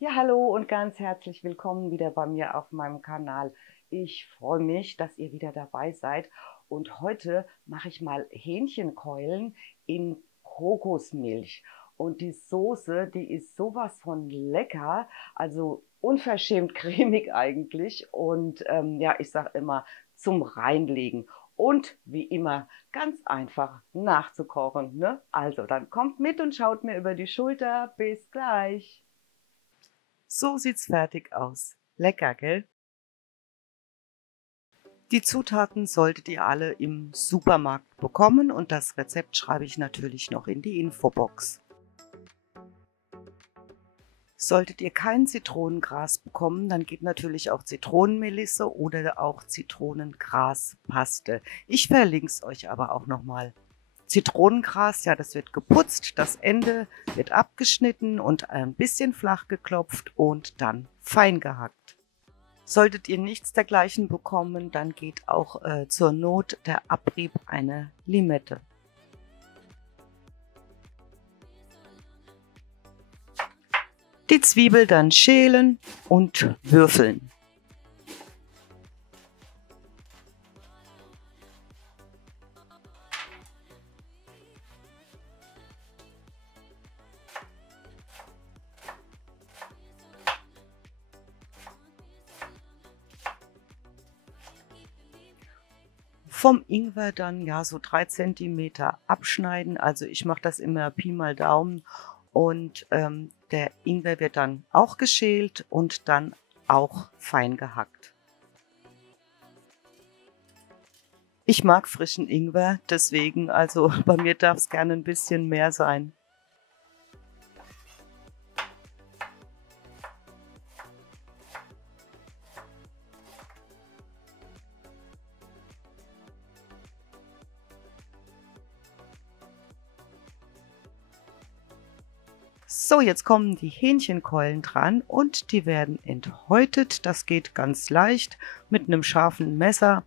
Ja, hallo und ganz herzlich willkommen wieder bei mir auf meinem Kanal. Ich freue mich, dass ihr wieder dabei seid. Und heute mache ich mal Hähnchenkeulen in Kokosmilch. Und die Soße, die ist sowas von lecker, also unverschämt cremig eigentlich. Und ja, ich sage immer zum Reinlegen. Und wie immer ganz einfach nachzukochen, ne? Also, dann kommt mit und schaut mir über die Schulter. Bis gleich. So sieht's fertig aus. Lecker, gell? Die Zutaten solltet ihr alle im Supermarkt bekommen und das Rezept schreibe ich natürlich noch in die Infobox. Solltet ihr kein Zitronengras bekommen, dann geht natürlich auch Zitronenmelisse oder auch Zitronengraspaste. Ich verlinke es euch aber auch nochmal. Zitronengras, ja, das wird geputzt, das Ende wird abgeschnitten und ein bisschen flach geklopft und dann fein gehackt. Solltet ihr nichts dergleichen bekommen, dann geht auch zur Not der Abrieb einer Limette. Die Zwiebel dann schälen und würfeln. Vom Ingwer dann ja so 3 Zentimeter abschneiden. Also ich mache das immer Pi mal Daumen. Und der Ingwer wird dann auch geschält und dann auch fein gehackt. Ich mag frischen Ingwer, deswegen, also bei mir darf es gerne ein bisschen mehr sein. So, jetzt kommen die Hähnchenkeulen dran und die werden enthäutet. Das geht ganz leicht mit einem scharfen Messer.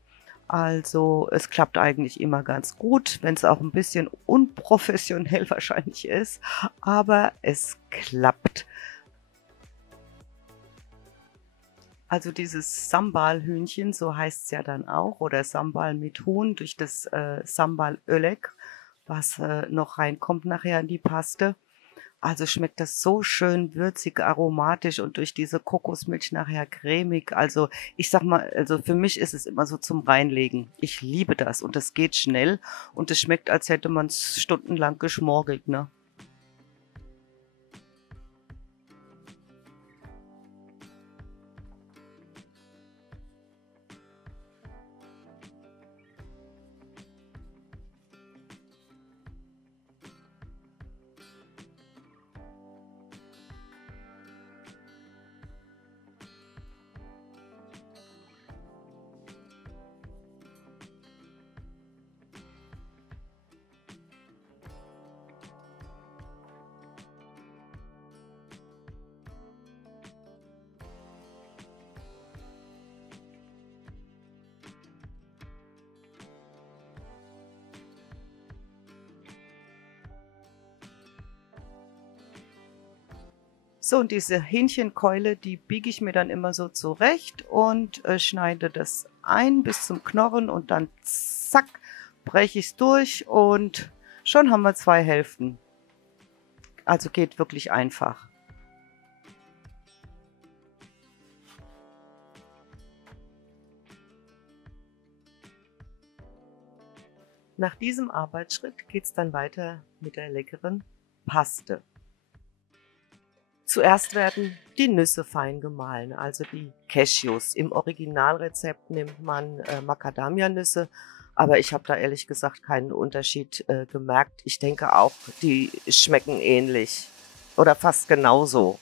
Also es klappt eigentlich immer ganz gut, wenn es auch ein bisschen unprofessionell wahrscheinlich ist, aber es klappt. Also dieses Sambal-Hühnchen, so heißt es ja dann auch, oder Sambal mit Huhn durch das Sambal-Ölek, was noch reinkommt nachher in die Paste. Also schmeckt das so schön würzig, aromatisch und durch diese Kokosmilch nachher cremig. Also ich sag mal, also für mich ist es immer so zum Reinlegen. Ich liebe das und es geht schnell und es schmeckt, als hätte man es stundenlang geschmorgelt, ne? So, und diese Hähnchenkeule, die biege ich mir dann immer so zurecht und schneide das ein bis zum Knorren und dann zack, breche ich es durch und schon haben wir 2 Hälften. Also geht wirklich einfach. Nach diesem Arbeitsschritt geht es dann weiter mit der leckeren Paste. Zuerst werden die Nüsse fein gemahlen, also die Cashews. Im Originalrezept nimmt man Macadamia-Nüsse, aber ich habe da ehrlich gesagt keinen Unterschied gemerkt. Ich denke auch, die schmecken ähnlich oder fast genauso.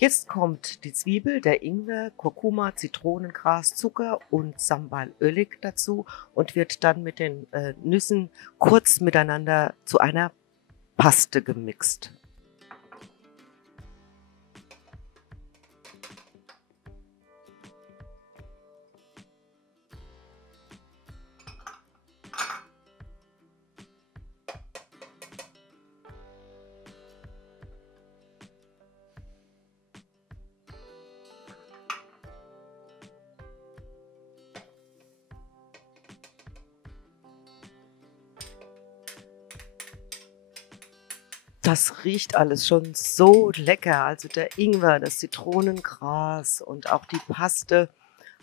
Jetzt kommt die Zwiebel, der Ingwer, Kurkuma, Zitronengras, Zucker und Sambalölig dazu und wird dann mit den Nüssen kurz miteinander zu einer Paste gemixt. Das riecht alles schon so lecker. Also der Ingwer, das Zitronengras und auch die Paste.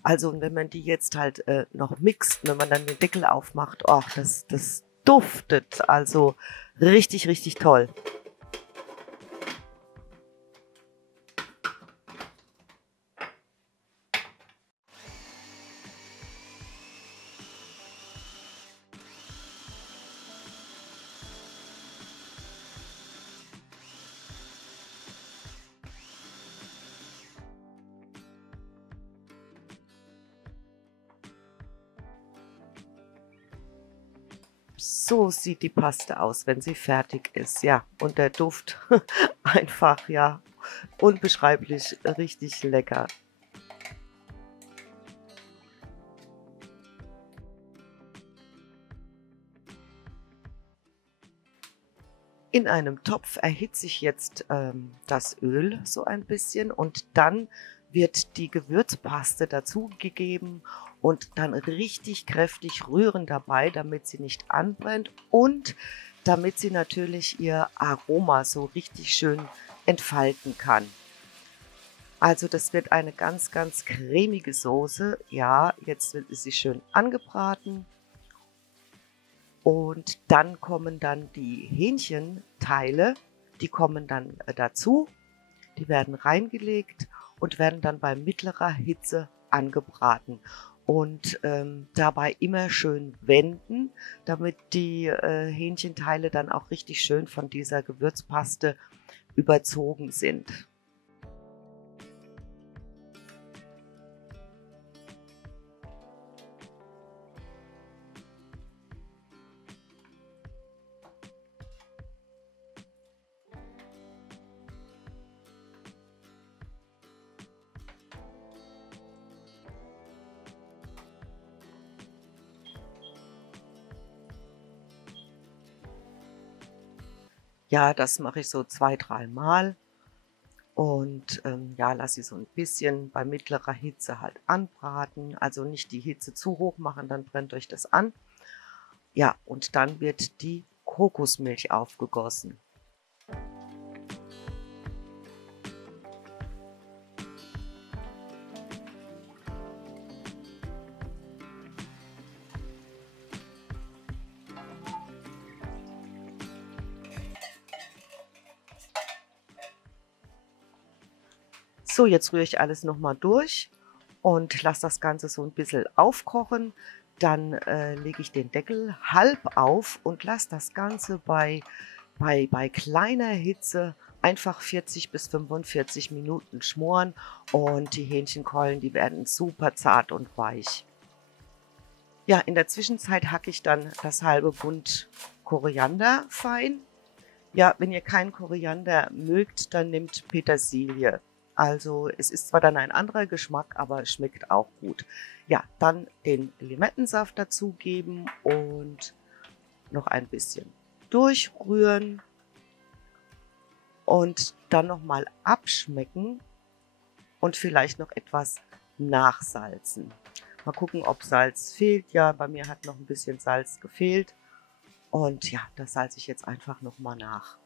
Also und wenn man die jetzt halt noch mixt, wenn man dann den Deckel aufmacht, ach, das duftet also richtig, richtig toll. So sieht die Paste aus, wenn sie fertig ist. Ja, und der Duft einfach, ja, unbeschreiblich richtig lecker. In einem Topf erhitze ich jetzt das Öl so ein bisschen und dann wird die Gewürzpaste dazugegeben und dann richtig kräftig rühren dabei, damit sie nicht anbrennt und damit sie natürlich ihr Aroma so richtig schön entfalten kann. Also das wird eine ganz, ganz cremige Soße. Ja, jetzt ist sie schön angebraten. Und dann kommen dann die Hähnchenteile, die kommen dann dazu. Die werden reingelegt und werden dann bei mittlerer Hitze angebraten. Und dabei immer schön wenden, damit die Hähnchenteile dann auch richtig schön von dieser Gewürzpaste überzogen sind. Ja, das mache ich so 2, 3 Mal und ja, lasse sie so ein bisschen bei mittlerer Hitze halt anbraten. Also nicht die Hitze zu hoch machen, dann brennt euch das an. Ja, und dann wird die Kokosmilch aufgegossen. So, jetzt rühre ich alles noch mal durch und lasse das Ganze so ein bisschen aufkochen. Dann lege ich den Deckel halb auf und lasse das Ganze bei kleiner Hitze einfach 40 bis 45 Minuten schmoren und die Hähnchenkeulen, die werden super zart und weich. Ja, in der Zwischenzeit hacke ich dann das halbe Bund Koriander fein. Ja, wenn ihr keinen Koriander mögt, dann nehmt Petersilie. Also es ist zwar dann ein anderer Geschmack, aber es schmeckt auch gut. Ja, dann den Limettensaft dazugeben und noch ein bisschen durchrühren und dann nochmal abschmecken und vielleicht noch etwas nachsalzen. Mal gucken, ob Salz fehlt. Ja, bei mir hat noch ein bisschen Salz gefehlt. Und ja, das salze ich jetzt einfach nochmal nach.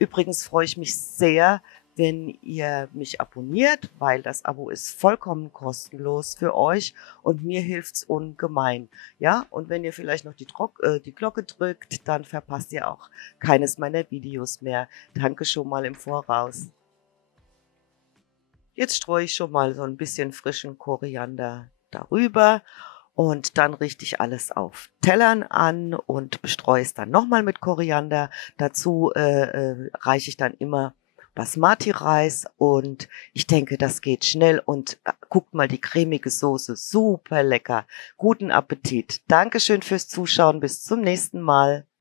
Übrigens freue ich mich sehr, wenn ihr mich abonniert, weil das Abo ist vollkommen kostenlos für euch und mir hilft's ungemein. Ja, und wenn ihr vielleicht noch die Glocke drückt, dann verpasst ihr auch keines meiner Videos mehr. Danke schon mal im Voraus. Jetzt streue ich schon mal so ein bisschen frischen Koriander darüber und dann richte ich alles auf Tellern an und bestreue es dann nochmal mit Koriander. Dazu reiche ich dann immer Basmati-Reis und ich denke, das geht schnell und guckt mal, die cremige Soße, super lecker. Guten Appetit. Dankeschön fürs Zuschauen, bis zum nächsten Mal.